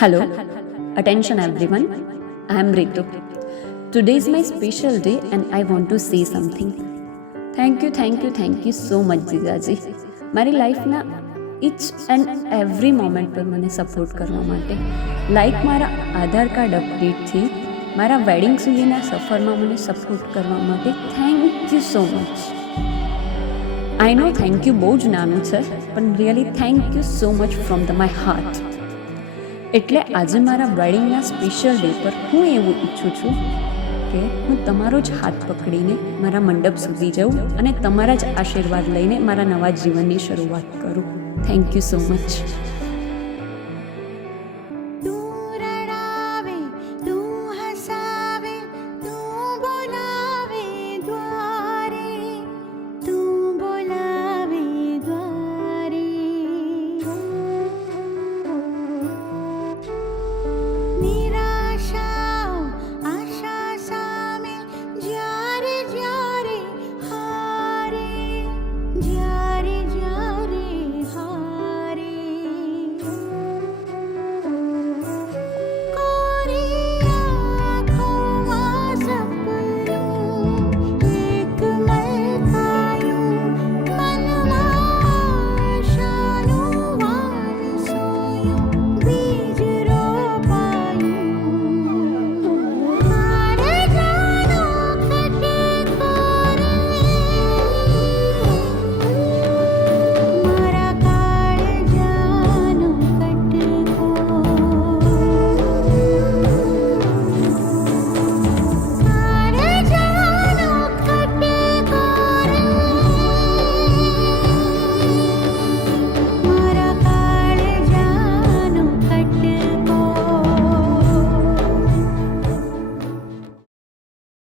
Hello, attention everyone. I am Ritu. Today is my special day and I want to say something. Thank you so much જીજાજી. મારી લાઈફના each and every moment પર મને support કરવા માટે. Like મારા આધાર card અપડેટથી મારા wedding સુધીના સફરમાં મને support કરવા માટે thank you so much. I no thank you બહુ જ નાનું છે, પણ really thank you so much from the my heart. એટલે આજે મારા વેડિંગના સ્પેશિયલ ડે પર હું એવું ઈચ્છું છું કે હું તમારો જ હાથ પકડીને મારા મંડપ સુધી જાઉં અને તમારા જ આશીર્વાદ લઈને મારા નવા જીવનની શરૂઆત કરું. Thank you so much.